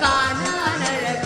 കാണാനഴകുണ്ടേ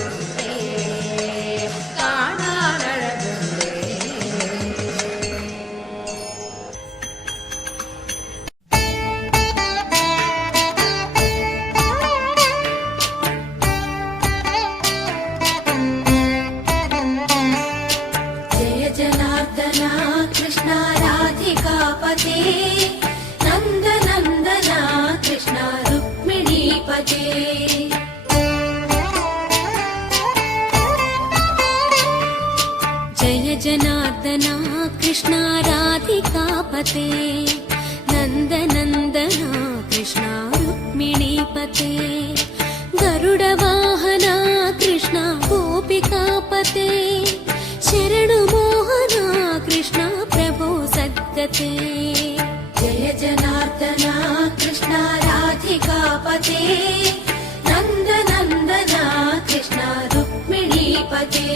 जनार्दना कृष्णा राधिकापते नन्दनन्दना कृष्णा रुक्मिणीपते गरुडवाहना कृष्णा गोपिकापते शरणुमोहना कृष्णा प्रभो सद्गते जय जनार्दना कृष्णा राधिकापते नन्दनन्दना कृष्णा रुक्मिणीपते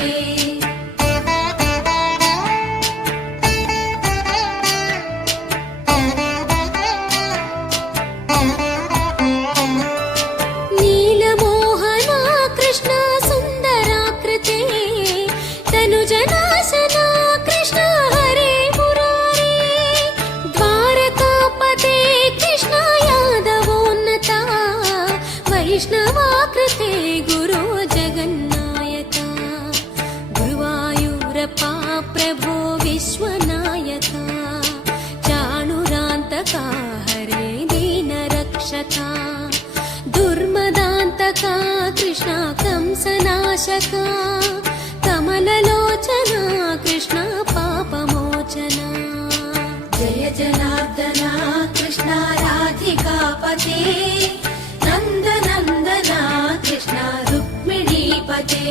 वैष्णवाकृते गुरो जगन्नायका गुरुवायूरप्पा प्रभो विश्वनायका चाणुरान्तका हरे दीनरक्षका दुर्मदान्तका कृष्णा कंसनाशका कमललोचना कृष्णा पापमोचना जय जनार्दना कृष्णा राधिकापते नन्दनन्दना कृष्णा रुक्मिणीपते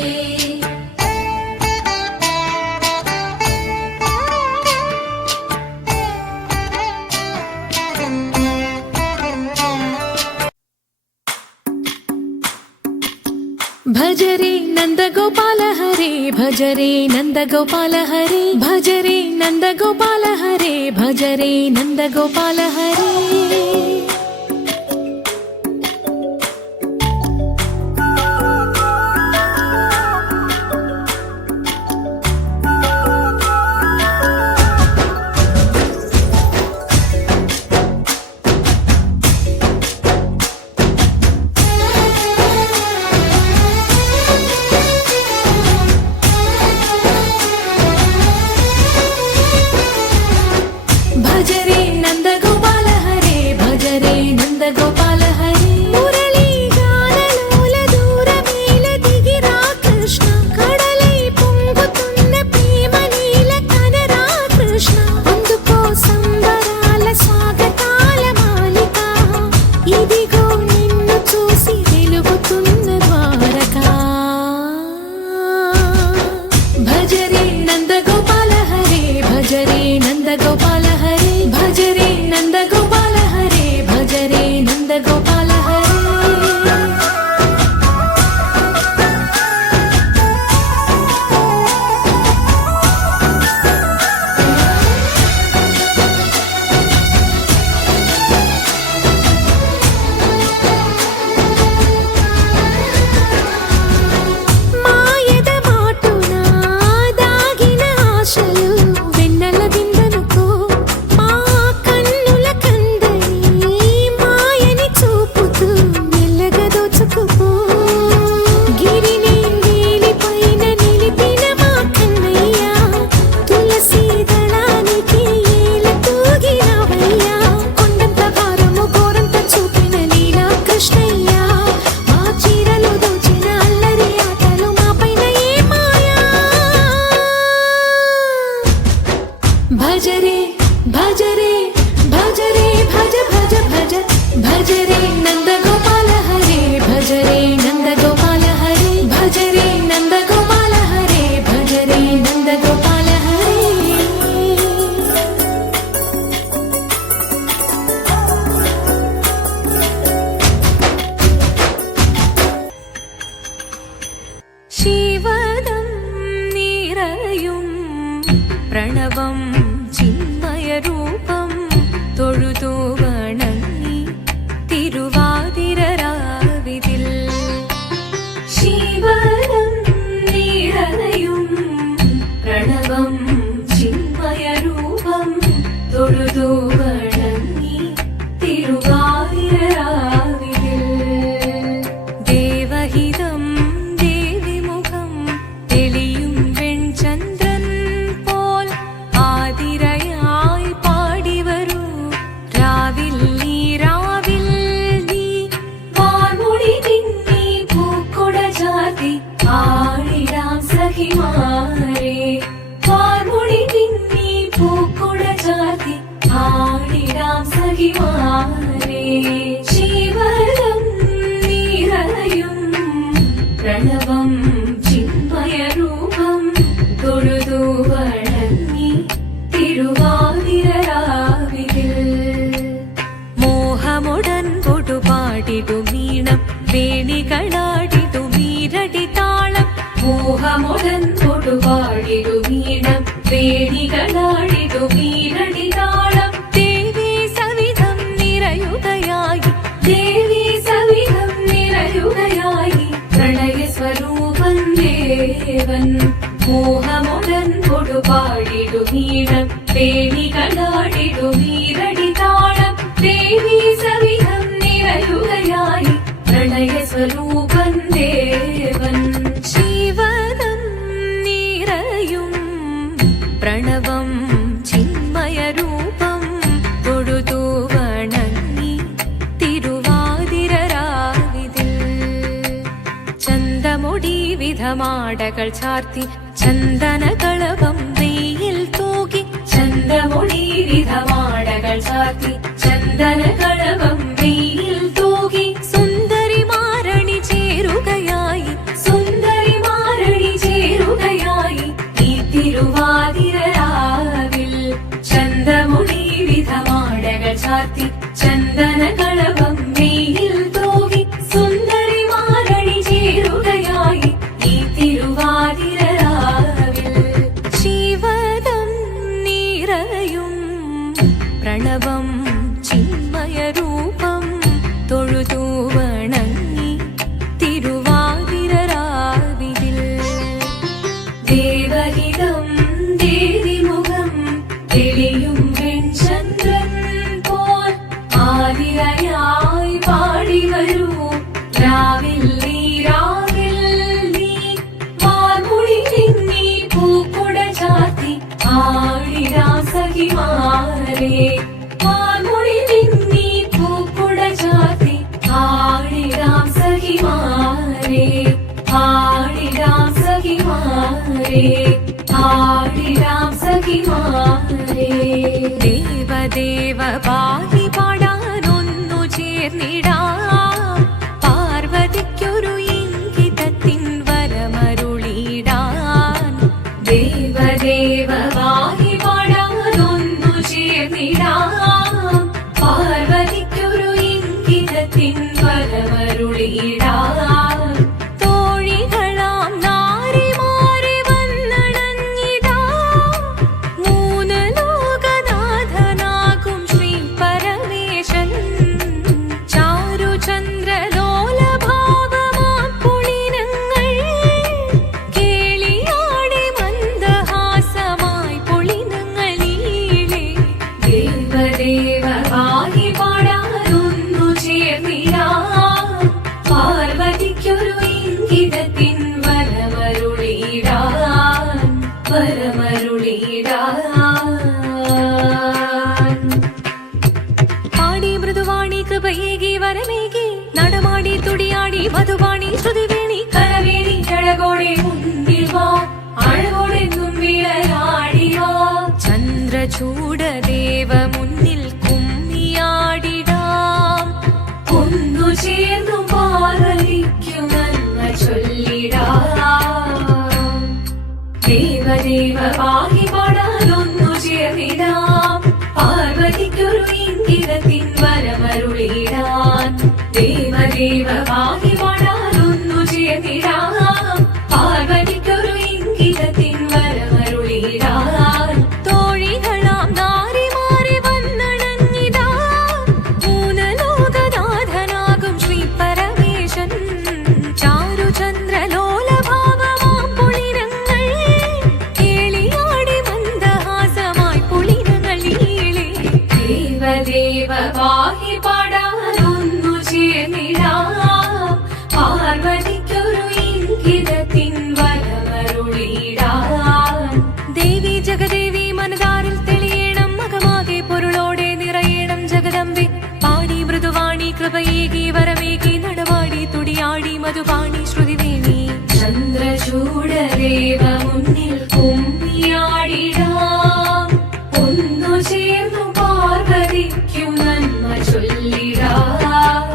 भजरे नन्दगोपाल हरे भजरे नन्दगोपाल हरे भजरे नन्दगोपाल हरे भजरे नन्दगोपाल हरे प्रणवं चिन्मयरूपं तोळुतो वणङ्गि तिरुवादिरराविदिल शिवनं निरलयुं प्रणवं चिन्मयरूपं तोळुतो वणङ्गि तिरुवादिरराविदिल देवहितं देविमुखं तेलियुं वेण्चन्द्रन् മോഹമുടൻ കൊടുപാടിടുമീണം വേണികളാടിടുമീരടി താളം ദേവി സവിധം നിറയുകയായി ദേവി സവിധം നിറയുകയായി പ്രണയസ്വരൂപൻ ദേവൻ മോഹമുടൻ കൊടുപാടിടുമീണം വേണികളാടിടുമീരടി താളം ദേവി സവിധം നിറയുകയായി പ്രണയസ്വരൂപൻ ദേവൻ ശിവനം നിറയും പ്രണവം ചിന്മയരൂപം തൊഴുതു വണങ്ങി തിരുവാതിരരാവിതിൽ ചന്തമുടി വിധമാടകൾ ചാർത്തി ചന്ദനകളവം വെയിൽ തൂകി ചന്തമൊഴി വിധമാടകൾ ചാർത്തി ചന്ദനകളവം വെയിൽ തൂകി സുന്ദരിമാരണി ചേരുകയായി സുന്ദരിമാരണി ചേരുകയായി ഈ തിരുവാതിരരാവിൽ ചന്തമൊഴി വിധമാടകൾ ചാർത്തി ചന്ദനകളവം വെയിൽ തൂകി സുന്ദരിമാരണി ചേരുകയായി ഈ തിരുവാതിരരാവിൽ ശിവദം നിറയും പ്രണവം ചിന്മയരൂപം തൊഴുതു വണങ്ങി തിരുവാതിരരാവിതിൽ ദേവഹിതം ദേവിമുഖം തെളിയും വെൺചന്ദ്രൻ പോൽ ആതിരയായി പാടി വരൂ രാവിൽ നീ രാവിൽ നീ വാർമുടി നിന്നി പൂക്കുട ചാത്തി ആടിടാം സഖിമാരെ വാർമുടി നിന്നി പൂക്കുട ചാത്തി ആടിടാം സഖിമാരെ ആടിടാം സഖിമാരെ ആടിടാം സഖിമാരെ ദേവദേവ പാടി പാടാനൊന്നു ചേർന്നിടാം പാർവതിക്കൊരു ഇംഗിതത്തിൻ വരമരുളിടാൻ ദേവദേവ വാഹി പാടാനൊന്നു ചേർന്നിടാം പാർവതിക്കൊരു ഇംഗിതത്തിൻ വരമരുളിടാം തോഴികളാം നാരിമാരെ വന്നണഞ്ഞിടാ മൂന്ന് ലോകനാഥനാകും ശ്രീ പരമേശൻ ചാരുചന്ദ്രലോലഭാവമാം പുളിനങ്ങൾ കേളിയാടി മന്ദഹാസമായി പുളിനങ്ങളീളെ ദേവദേവ വാഹി പാടാനൊന്നു ചേർന്നിടാം പാർവതിക്കൊരു ഇംഗിതത്തിൻ വരമരുളിടാൻ വരമരുളിടാൻ പാടി മൃദുവാണി കൃപയേകി വരമേകി നടമാടി തുടിയാടി മധുവാണി ശ്രുതിവേണി കരവേണി അഴകോടെ മുന്നിൽ വാ അഴകോടെന്നും വിളയാടി വാ ചന്ദ്രചൂടദേവ മുന്നിൽ കുമ്മിയാടിടാം ഒന്നു ചേർന്നു പാർവതിക്കു നന്മ ചൊല്ലിടാം ദേവദേവ വാഹി പാടാനൊന്നു ചേർന്നിടാം പാർവതിക്കൊരു ഇംഗിതത്തിൻ വരമരുളിടാൻ ദേവദേവ വാഹി പാടാനൊന്നു ചേർന്നിടാം പാർവതിക്കൊരു ഇംഗിതത്തിൻ വരമരുളിടാൻ തോഴികളാം നാരിമാരെ വന്നണഞ്ഞിതാ മൂന്ന് ലോകനാഥനാകും ശ്രീ പരമേശൻ ചാരുചന്ദ്രലോലഭാവമാം പുളിനങ്ങൾ കേളിയാടി മന്ദഹാസമായി പുളിനങ്ങളീളെ ദേവദേവ വാഹി പാടാനൊന്നു ചേർന്നിടാം പാർവതിക്കൊരു ഇംഗിതത്തിൻ വരമരുളിടാൻ ദേവി ജഗദേവി മനതാരിൽ തെളിയണം മകമാകെ പൊരുളോടെ നിറയണം ജഗദമ്പെ പാടി മൃദുവാണി കൃപയേകി വരമേകി നടവാടി തുടിയാടി മധുവാണി ശ്രുതിവേണി ചന്ദ്രചൂടദേവ മുന്നിൽ കുമ്മിയാടിടാം ഒന്നു ചേർന്നു പാർവതിക്കു നന്മ ചൊല്ലിടാം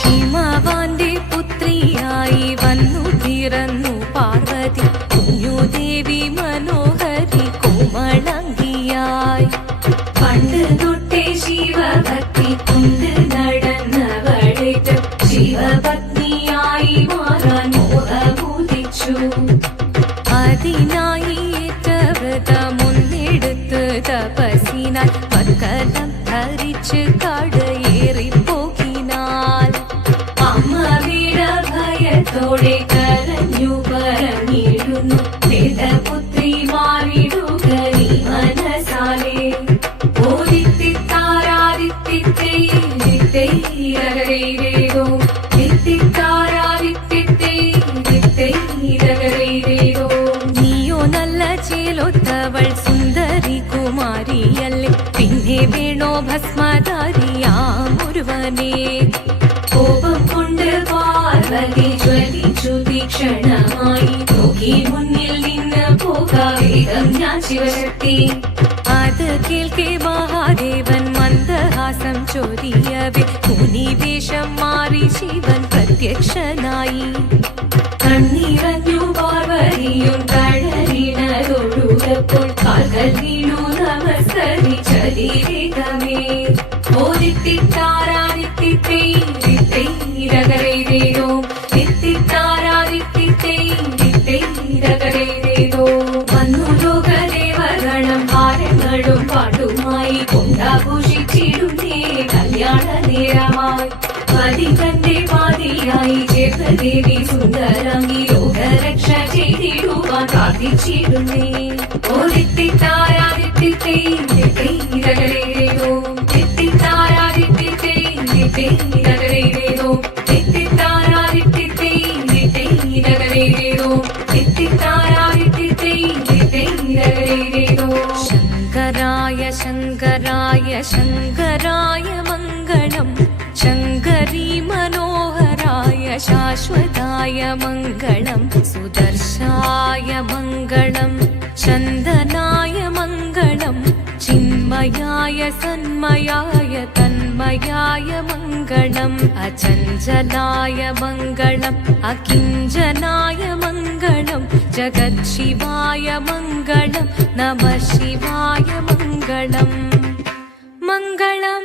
ഹിമവാന്റെ പുത്രിയായി വന്നു പിറന്നു പാർവതി കുഞ്ഞുദേവി മനോഹരി കോമളങ്കിയായി പണ്ട് തൊട്ടേ ശിവഭക്തി കൊണ്ട് നടന്നവളേറ്റ് ശിവപത്നിയായി മാറാൻ മോഹഭൂത അതിനായി ഏറ്റവൃതമൊന്നെടുത്ത് തപസിനാൽ പക്കലം ധരിച്ച് കടയേറിപ്പോകിനാൽ അമ്മ വീട ഭയത്തോടെ കരഞ്ഞു പറഞ്ഞിടുന്നു പുത്രി മാറിടുക നീ മനസാലേ ഓദിത്തിത്താരാദിത്തിത്തേരോ നീയോ നല്ല ചേലൊത്തവൾ സുന്ദരി കുമാരിയല്ലേ പിന്നെ വേണോ ഭസ്മധാരിയാമൊരുവനെ കോപം കൊണ്ട് പാർവതി ജ്വലിച്ചു തീക്ഷണമായി നോക്കി മുന്നിൽ നിന്ന് പോകാവേഗം ഞാൻ ശിവശക്തി അത് കേൾക്കെ മഹാദേവൻ മന്ദഹാസം ചൊരിയവേ മുനിവേഷം മാറി ശിവൻ പ്രത്യക്ഷനായി കണ്ണീറഞ്ഞു പാർവതിയും കഴലിനതൊഴുകപ്പോൾ കാൽകൾ വീണു നമസ്കരിച്ചതിവേഗമേ ഓദിത്തിത്താരാദിത്തിത്തേരോ തിത്തിത്താരാദിത്തിത്തേരോ വന്നു ലോകദേവഗണം ഭാരങ്ങളും പാട്ടുമായി കൊണ്ടാഘോഷിച്ചിടുന്നേ കല്യാണ നേരമായി പതി തന്റെ പാതിയായി ചേർന്ന ദേവി സുന്ദരങ്ങി ലോകരക്ഷ ചെയ്തിടുവാൻ പ്രാർത്ഥിച്ചിടുന്നേ ഓദിത്തിത്താരാദിത്തിത്തേരോ തിത്തിത്താരാദിത്തിത്തേരോ ശങ്കരായ ശങ്കരായ ശങ്കരായ മംഗളം ശങ്കരീ മനോഹരായ ശാശ്വതായ മംഗളം സുദർശായ മംഗളം ചന്ദനായ മംഗളം ചിന്മയായ സന്മയായ തന്മയായ മംഗളം അചഞ്ചലായ മംഗളം അകിഞ്ചനായ മംഗളം ജഗത്ശിവായ മംഗളം നമഃ ശിവായ മംഗളം മംഗളം